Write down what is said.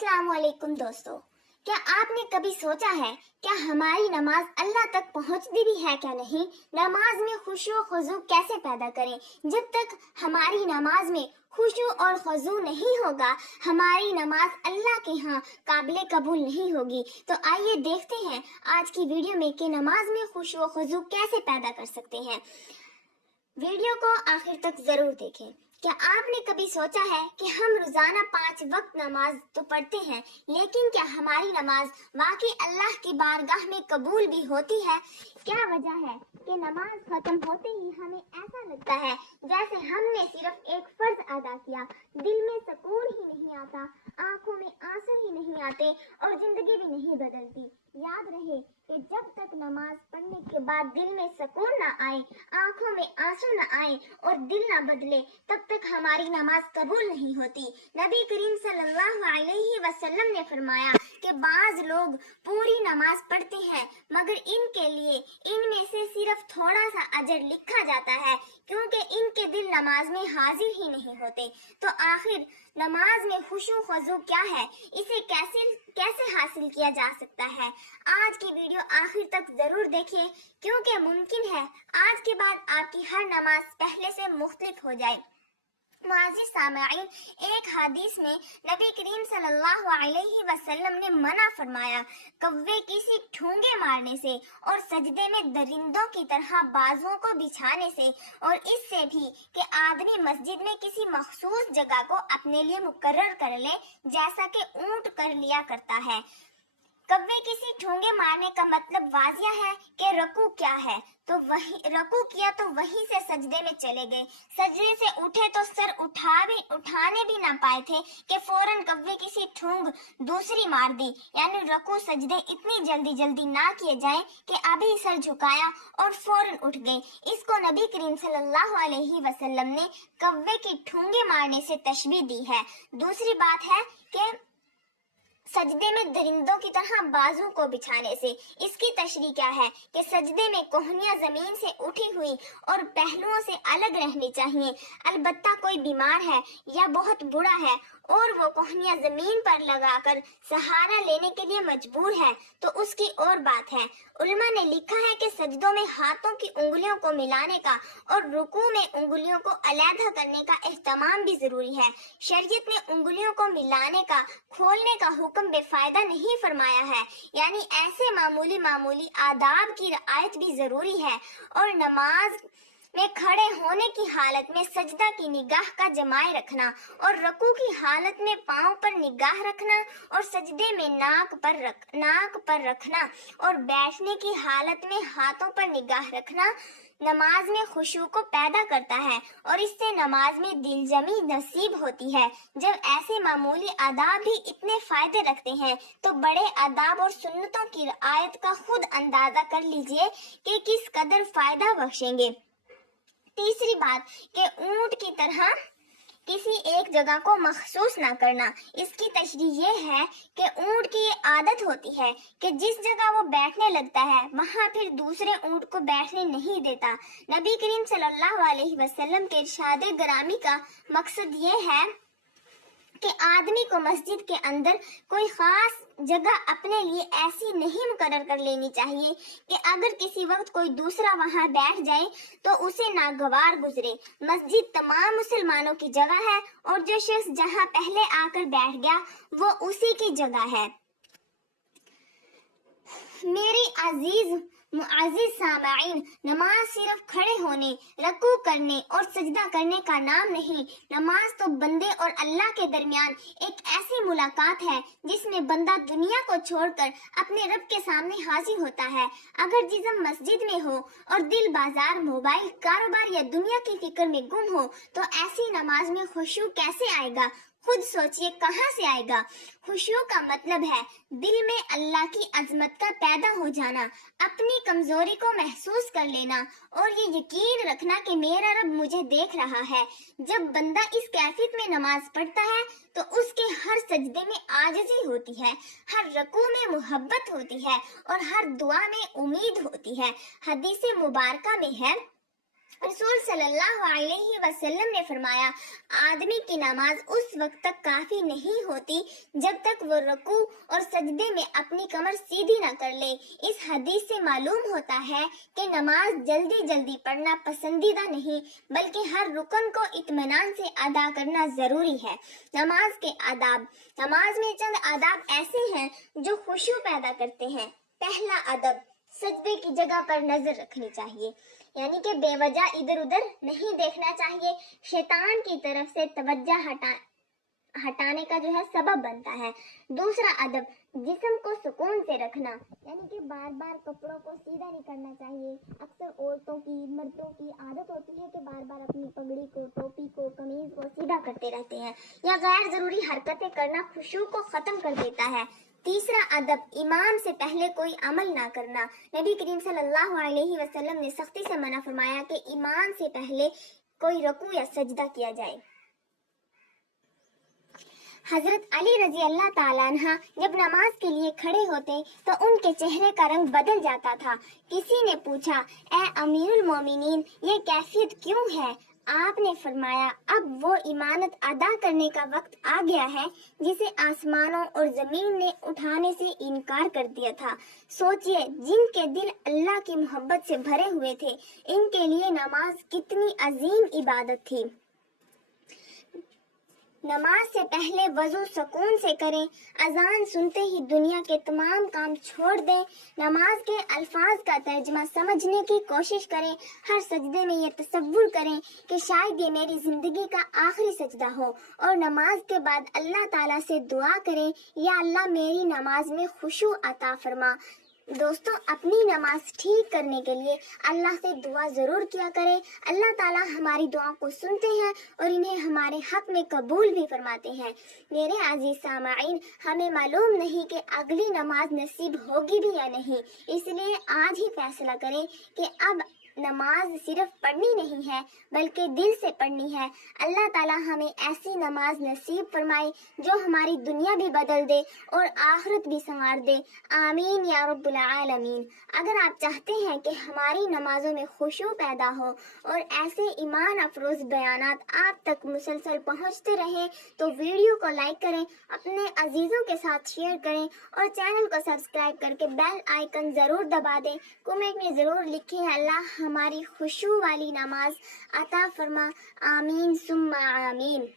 अस्सलाम वालेकुम दोस्तों, क्या आपने कभी सोचा है क्या हमारी नमाज अल्लाह तक पहुंचती भी है क्या नहीं? नमाज में खुशू खुजू कैसे पैदा करें? जब तक हमारी नमाज में खुशू और खुजू नहीं होगा, हमारी नमाज अल्लाह के यहाँ काबिल कबूल नहीं होगी। तो आइए देखते हैं आज की वीडियो में कि नमाज में खुशू खुजू कैसे पैदा कर सकते हैं। वीडियो को आखिर तक जरूर देखें। क्या आपने कभी सोचा है कि हम रोजाना 5 वक्त नमाज तो पढ़ते हैं, लेकिन क्या हमारी नमाज वाकई अल्लाह की बारगाह में कबूल भी होती है? क्या वजह है कि नमाज खत्म होते ही हमें ऐसा लगता है जैसे हमने सिर्फ एक फर्ज अदा किया, दिल में सुकून ही नहीं आता, आंखों में आंसू ही नहीं आते और जिंदगी भी नहीं बदलती। याद रहे कि जब तक नमाज पढ़ने के बाद दिल में सुकून न आए, आंखों में आंसू न आए और दिल न बदले, तब तक हमारी नमाज कबूल नहीं होती। नबी करीम सल्लल्लाहु अलैहि वसल्लम ने फरमाया कि बाज लोग पूरी नमाज पढ़ते हैं, मगर इनके लिए इनमें से सिर्फ थोड़ा सा अजर लिखा जाता है, क्योंकि इनके दिल नमाज में हाजिर ही नहीं होते। तो आखिर नमाज में खुशू खुजू क्या है, इसे कैसे हासिल किया जा सकता है? आज की वीडियो आखिर तक जरूर देखिए, क्योंकि मुमकिन है आज के बाद आपकी हर नमाज पहले से मुख्तलिफ हो जाए। मुआज़िज़ सामईन, एक हदीस में नबी करीम सल्लल्लाहु अलैहि वसल्लम ने मना फरमाया कव्वे किसी ठूंगे मारने से और सजदे में दरिंदों की तरह बाजुओं को बिछाने से, और इससे भी कि आदमी मस्जिद में किसी मखसूस जगह को अपने लिए मुकर्रर कर ले, जैसा कि ऊंट कर लिया करता है। कव्वे किसी ठूंगे मारने का मतलब वाजिया है कि रकू क्या है, तो वही रकू किया तो वहीं से सजदे में चले गए। सजदे से उठे तो सर उठाने भी ना पाए थे कि फौरन कव्वे किसी ठूंग दूसरी मार दी। यानी रकू सजदे इतनी जल्दी ना किए जाएं कि अभी सर झुकाया और फौरन उठ गए। इसको नबी करीम सल्लल्लाहु अलैहि वसल्लम ने कव्वे की ठूंगे मारने से तशबीह दी है। दूसरी बात है कि सजदे में दरिंदों की तरह बाजू को बिछाने से, इसकी तशरीह क्या है कि सजदे में कोहनियां जमीन से उठी हुई और पहलुओं से अलग रहनी चाहिए। अलबत्ता कोई बीमार है या बहुत बूढ़ा है और वो कोहनियां जमीन पर लगाकर सहारा लेने के लिए मजबूर है, तो उसकी और बात है। उलमा ने लिखा है कि सजदों में हाथों की उंगलियों को मिलाने का और रुकू में उंगलियों को अलहदा करने का एहतमाम भी जरूरी है। शरीयत ने उंगलियों को मिलाने का, खोलने का हुक्म बेफायदा नहीं फरमाया है, यानी ऐसे मामूली आदाब की रिआयत भी जरूरी है। और नमाज में खड़े होने की हालत में सजदा की निगाह का जमाए रखना और रकू की हालत में पांव पर निगाह रखना और सजदे में नाक पर रखना और बैठने की हालत में हाथों पर निगाह रखना नमाज में खुशू को पैदा करता है और इससे नमाज में दिलजमी नसीब होती है। जब ऐसे मामूली आदाब भी इतने फायदे रखते हैं, तो बड़े आदाब और सुन्नतों की रिआयत का खुद अंदाजा कर लीजिए कि किस कदर फायदा बख्शेंगे। तीसरी बात कि ऊंट की तरह किसी एक जगह को मखसूस ना करना। इसकी तशरीह ये है कि ऊंट की ये आदत होती है कि जिस जगह वो बैठने लगता है वहां फिर दूसरे ऊंट को बैठने नहीं देता। नबी करीम सल्लल्लाहु अलैहि वसल्लम के इरशाद ग्रामी का मकसद ये है कि आदमी को मस्जिद के अंदर कोई खास जगह अपने लिए ऐसी नहीं मुकर्रर कर लेनी चाहिए कि अगर किसी वक्त कोई दूसरा वहां बैठ जाए तो उसे नागवार गुजरे। मस्जिद तमाम मुसलमानों की जगह है और जो शख्स जहां पहले आकर बैठ गया वो उसी की जगह है। मेरे मुअज़्ज़िज़ सामईन, नमाज सिर्फ खड़े होने, रकू करने और सजदा करने का नाम नहीं। नमाज तो बंदे और अल्लाह के दरमियान एक ऐसी मुलाकात है जिसमें बंदा दुनिया को छोड़कर अपने रब के सामने हाजिर होता है। अगर जिस्म मस्जिद में हो और दिल बाजार, मोबाइल, कारोबार या दुनिया की फिक्र में गुम हो, तो ऐसी नमाज में खुशू कैसे आएगा? खुद सोचिए, कहाँ से आएगा? खुशू का मतलब है दिल में अल्लाह की अजमत का पैदा हो जाना, अपनी कमजोरी को महसूस कर लेना और ये यकीन रखना कि मेरा रब मुझे देख रहा है। जब बंदा इस कैफियत में नमाज पढ़ता है तो उसके हर सजदे में आजिज़ी होती है, हर रकू में मोहब्बत होती है और हर दुआ में उम्मीद होती है। हदीस मुबारका में है रसूल सल्लल्लाहु अलैहि वसल्लम ने फरमाया, आदमी की नमाज उस वक्त तक काफी नहीं होती जब तक वो रुकू और सजदे में अपनी कमर सीधी न कर ले। इस हदीस से मालूम होता है कि नमाज जल्दी जल्दी पढ़ना पसंदीदा नहीं, बल्कि हर रुकन को इत्मीनान से अदा करना जरूरी है। नमाज के आदाब। नमाज में चंद आदाब ऐसे हैं जो खुशू पैदा करते हैं। पहला अदब, सजदे की जगह पर नजर रखनी चाहिए, यानी कि बेवजह इधर उधर नहीं देखना चाहिए। शैतान की तरफ से तवज्जो हटाने का जो है सबब बनता है। दूसरा अदब, जिस्म को सुकून से रखना, यानी कि बार बार कपड़ों को सीधा नहीं करना चाहिए। अक्सर औरतों की, मर्दों की आदत होती है कि बार बार अपनी पगड़ी को, टोपी को, कमीज को सीधा करते रहते हैं, या गैर जरूरी हरकतें करना खुशू को खत्म कर देता है। तीसरा अदब, इमाम से पहले कोई अमल ना करना। नबी करीम सल्लल्लाहु अलैहि वसल्लम ने सख्ती से मना फरमाया कि इमाम से पहले कोई रुकू या सजदा किया जाए। हजरत अली रजी अल्लाह ताला अन्हा जब नमाज के लिए खड़े होते तो उनके चेहरे का रंग बदल जाता था। किसी ने पूछा, ए अमीरुल मोमिनीन, ये कैफियत क्यों है? आपने फरमाया, अब वो इमानत अदा करने का वक्त आ गया है जिसे आसमानों और जमीन ने उठाने से इनकार कर दिया था। सोचिए, जिनके दिल अल्लाह की मोहब्बत से भरे हुए थे, इनके लिए नमाज कितनी अजीम इबादत थी। नमाज से पहले वजू सुकून से करें। अजान सुनते ही दुनिया के तमाम काम छोड़ दें। नमाज के अल्फाज का तर्जमा समझने की कोशिश करें। हर सजदे में ये तसव्वुर करें कि शायद ये मेरी जिंदगी का आखिरी सजदा हो, और नमाज के बाद अल्लाह ताला से दुआ करें, या अल्लाह मेरी नमाज में खुशू अता फरमा। दोस्तों, अपनी नमाज ठीक करने के लिए अल्लाह से दुआ जरूर किया करें। अल्लाह ताला हमारी दुआ को सुनते हैं और इन्हें हमारे हक में कबूल भी फरमाते हैं। मेरे अजीज सामाईन, हमें मालूम नहीं कि अगली नमाज नसीब होगी भी या नहीं, इसलिए आज ही फैसला करें कि अब नमाज सिर्फ पढ़नी नहीं है बल्कि दिल से पढ़नी है। अल्लाह ताला हमें ऐसी नमाज नसीब फरमाए जो हमारी दुनिया भी बदल दे और आखिरत भी संवार दे। आमीन या रब्बुल आलमीन। अगर आप चाहते हैं कि हमारी नमाजों में खुशू पैदा हो और ऐसे ईमान अफरोज बयानात आप तक मुसलसल पहुंचते रहें, तो वीडियो को लाइक करें, अपने अजीजों के साथ शेयर करें और चैनल को सब्सक्राइब करके बेल आइकन जरूर दबा दें। कमेंट में जरूर लिखें, अल्लाह हमारी खुशू वाली नमाज अता फरमा। आमीन सुम्मा आमीन।